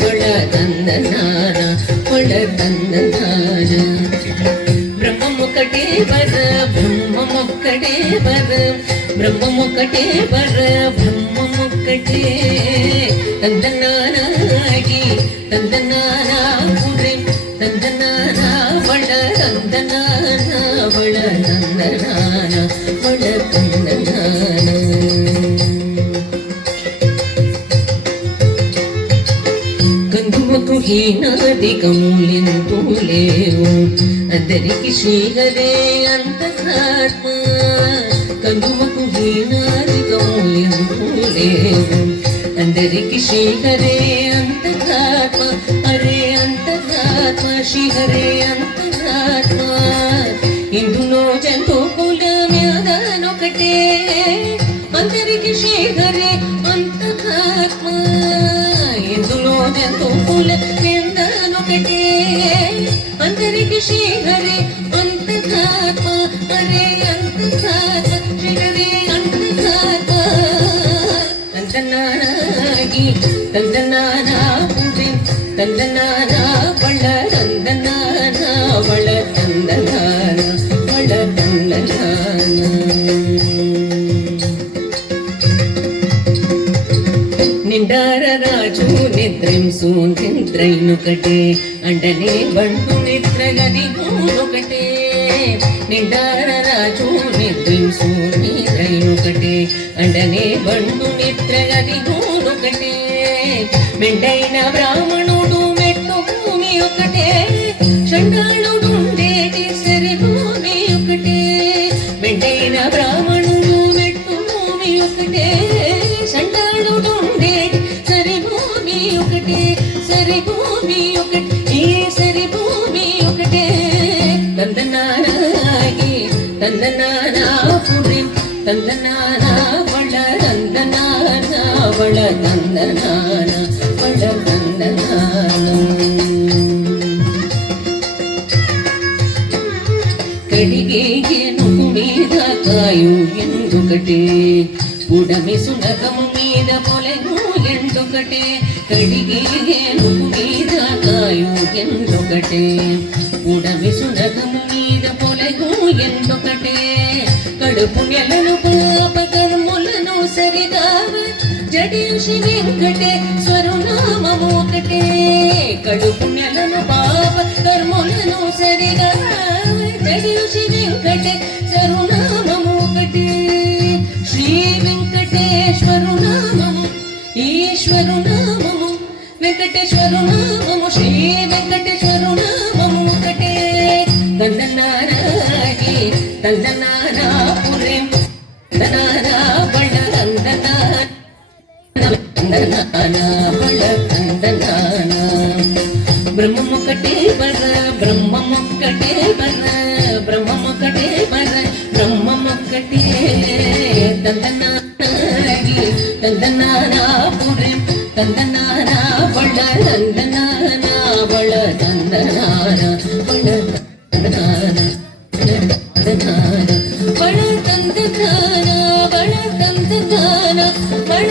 ಬಳ ತಂದನಾನ ಬಳ ತಂದನಾನ ಬ್ರಹ್ಮಮೊಕ್ಕಟೇ ಬರ ಬ್ರಹ್ಮಮೊಕ್ಕಟೇ ಬರ ಬ್ರಹ್ಮಮೊಕ್ಕಟೇ ಬರ ಬ್ರಹ್ಮಮೊಕ್ಕಟೇ ತಂದನಾನಾಗಿ ತಂದನಾನ ಪುರೆ ತಂದನಾನ ಬಳ ತಂದನಾನ ಬಳ ತಂದನಾನ ಬಳ ತಂದನಾನ కందువకు హీనాదికములెంతో లేవు అందరికి శ్రీహరే అంతరాత్మ కందువకు హీనాదికములెంతో లేవు అందరికి శ్రీహరే అంతరాత్మ హరే అంతరాత్మ శ్రీహరే అంతరాత్మ ఇందులో జంతు కులమ్యాదనొకటే అందరికి శ్రీహరే అంతరాత్మ ఇందులో జంతు కులమ్యాదనొకటే అందరికి శ్రీహరే అంతరాత్మ హరే అంతరాత్మ శ్రీహరే అంతరాత్మ తందనానాగి తందనానా పురి తందనానా బళ తందనాన బళ తందనాన బళ తందనాన నిండార రాజు నిద్రింసు నిద్రైనొకటే అండనే బంటు నిద్రగది గూనొకటే నిండార రాజు నిద్రింసు నిద్రైనొకటే అండనే బంటు నిద్రగది గూనొకటే మెండైన బ్రాహ్మణుడు మెట్టు భూమి ఒకటే చండాళుడుండేటి సరి భూమి ఒకటే మెండైన బ్రాహ్మణుడు మెట్టు భూమి ఒకటే చండాళుడుండేటి సరి భూమి ఒకటే సరి భూమి ఒకటే ఈ సరి భూమి ఒకటే తందనానాగి తందనానా పురి తందనానా బళ తందనానా బళ తందనానా బళ తందనానా కడిగేను మీద కాయు ఎందుకటే పుడమి సునగము మీద పొలెను ఎందుకటే కడిగేను మీద కాయు ఎందుకటే పుడమి సునగము మీద పొలెను ఎందుకటే కడుపు నెలను పాప కర్ములను సరిగావ జడేషి వెంకటేశ్వరునామము ఒకటే కడుపు నెలను పాప కర్ములను సరిగావ జడేషి వెంకటేశ్వరునామము ఒకటే శ్రీ వెంకటేశ్వరునామము ఈశ్వరునామము వెంకటేశ్వరునామము శ్రీ వెంకటేశ్వరునామము ఒకటే తందనానాగి తందనానా పురే తందనానా బళ తందనానా బళ తందనానా బ్రహ్మమొక్కటే బర బ్రహ్మమొక్కటే బర బ్రహ్మమొక్కటే బర బ్రహ్మమొక్కటే తందనానాగి తందనానా పురే తందనానా బళ తందనానా బళ తందనానా బళ తందనానా బళ తందనానా బళ తందనానా బళ